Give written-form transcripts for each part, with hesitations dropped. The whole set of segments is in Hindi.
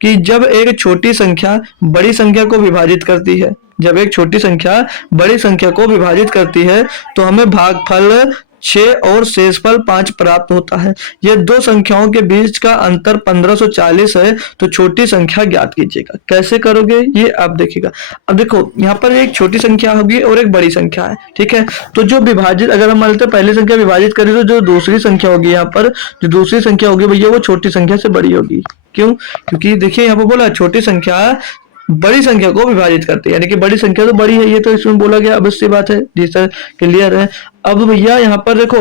कि जब एक छोटी संख्या बड़ी संख्या को विभाजित करती है, जब एक छोटी संख्या बड़ी संख्या को विभाजित करती है तो हमें भागफल 6 और शेषफल 5 प्राप्त होता है। ये दो संख्याओं के बीच का अंतर 1540 है, तो छोटी संख्या ज्ञात कीजिएगा। कैसे करोगे ये आप देखिएगा। अब देखो यहाँ पर एक छोटी संख्या होगी और एक बड़ी संख्या है, ठीक है। तो जो विभाजित, अगर हम मानते हैं पहली संख्या विभाजित करें तो जो दूसरी संख्या होगी, यहाँ पर जो दूसरी संख्या होगी भैया वो छोटी संख्या से बड़ी होगी। क्यों? क्योंकि देखिए यहाँ पर बोला छोटी संख्या बड़ी संख्या को विभाजित करती है, यानी कि बड़ी संख्या तो बड़ी है, ये तो इसमें बोला गया, अवश्य बात है। जी सर, क्लियर है। अब भैया यहाँ पर देखो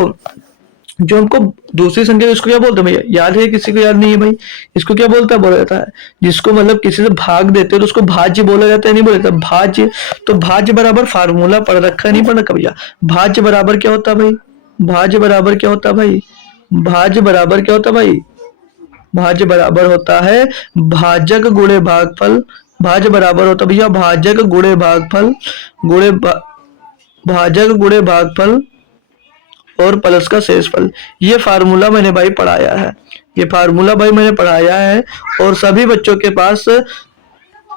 जो हमको दूसरी संख्या, इसको क्या बोलते हैं भैया, याद है? किसी को याद नहीं है भाई? इसको क्या बोलता है, बोला जाता है जिसको मतलब किसी से भाग देते हैं तो उसको भाज्य बोला जाता है, नहीं बोला जाता भाज्य। तो भाज्य बराबर फार्मूला पढ़ रखा है, नहीं पढ़ रखा भैया? भाज्य बराबर क्या होता है भाई? भाज्य बराबर क्या होता है भाई? भाज्य बराबर क्या होता है भाई? भाज्य बराबर होता है भाजक गुणे भागफल। भाज्य बराबर होता है भैया भाजक गुणे भागफल, भाजक गुणे भागफल और प्लस का शेषफल। ये फार्मूला मैंने भाई पढ़ाया है, ये फार्मूला भाई मैंने पढ़ाया है और सभी बच्चों के पास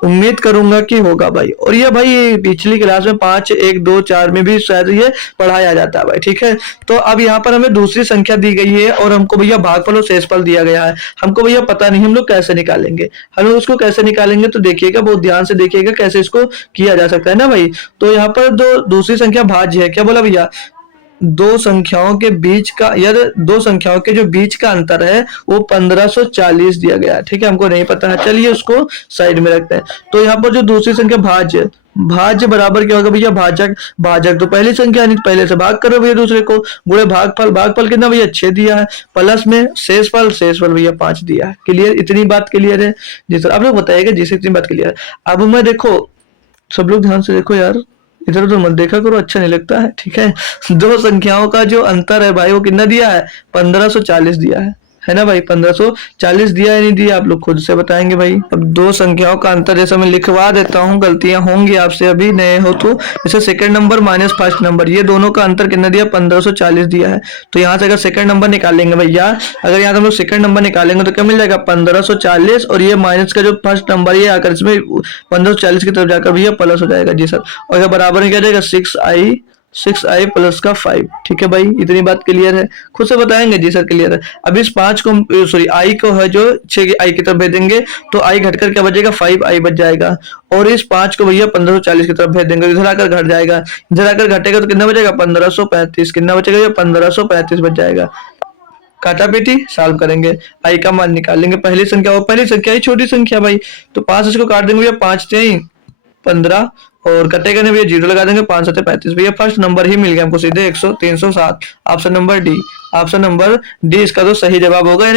उम्मीद करूंगा कि होगा भाई। और ये भाई पिछली क्लास में 5, 1, 2, 4 में भी शायद ये पढ़ाया जाता है भाई, ठीक है। तो अब यहाँ पर हमें दूसरी संख्या दी गई है और हमको भैया भागफल और शेषफल दिया गया है। हमको भैया पता नहीं हम लोग कैसे निकालेंगे, हम लोग उसको कैसे निकालेंगे, तो देखिएगा, बहुत ध्यान से देखिएगा कैसे इसको किया जा सकता है ना भाई। तो यहाँ पर दूसरी संख्या भाज्य है, क्या बोला भैया? दो संख्याओं के बीच का, या दो संख्याओं के जो बीच का अंतर है वो 1540 दिया गया है, ठीक है। हमको नहीं पता है, चलिए उसको साइड में रखते हैं। तो यहाँ पर जो दूसरी संख्या भाज्य, भाज्य बराबर क्या होगा भैया? भाजक, भाजक तो पहली संख्या नहीं, पहले से भाग करो भैया दूसरे को, गुणे भागफल, भागफल कितना भैया? 6 दिया है, प्लस में शेषफल, शेषफल भैया 5 दिया है। क्लियर? इतनी बात क्लियर है? जी सर, आप लोग बताइएगा जिससे इतनी बात क्लियर है। अब मैं देखो, सब लोग ध्यान से देखो यार, इधर उधर मत देखा करो, अच्छा नहीं लगता है, ठीक है। दो संख्याओं का जो अंतर है भाई वो कितना दिया है? 1540 दिया है ना भाई? 1540 दिया है, नहीं दिया? आप लोग खुद से बताएंगे भाई। अब दो संख्याओं का अंतर जैसा मैं लिखवा देता हूँ, गलतियां होंगी आपसे, अभी नए हो तो। जैसे second number minus first number, ये दोनों का अंतर कितना दिया? 1540 दिया है। तो यहाँ से अगर सेकंड नंबर निकालेंगे भैया, अगर यहाँ से हम लोग सेकंड नंबर निकालेंगे तो क्या मिल जाएगा? 1540, और ये माइनस का जो फर्स्ट नंबर ये आकर इसमें 1540 की तरफ जाकर भैया प्लस हो जाएगा। जी सर, और अगर बराबर में क्या जाएगा? 6i प्लस का 5, ठीक है भाई। इतनी बात क्लियर है? खुद से बताएंगे। जी सर, क्लियर है। अब इस 5 को, सॉरी आई को है जो 6 आई की तरफ भेज देंगे तो आई घटकर क्या बचेगा? 5i बच जाएगा। और इस 5 को भैया 1540 की तरफ भेज देंगे, इधर आकर घट जाएगा, इधर आकर घटेगा तो कितना बचेगा? 1535। कितना बचेगा? ये 1535 बच जाएगा। काटा बेटी, सॉल्व करेंगे, आई का मान निकालेंगे। पहली संख्या, और पहली संख्या ही छोटी संख्या भाई, तो 5 इसको काट देंगे भैया, 5 3 15, और कटेगा नहीं भैया, 0 लगा देंगे, 5 7 35 भैया। फर्स्ट नंबर ही मिल गया हमको सीधे 307। Option number D, option number D इसका तो सही जवाब होगा।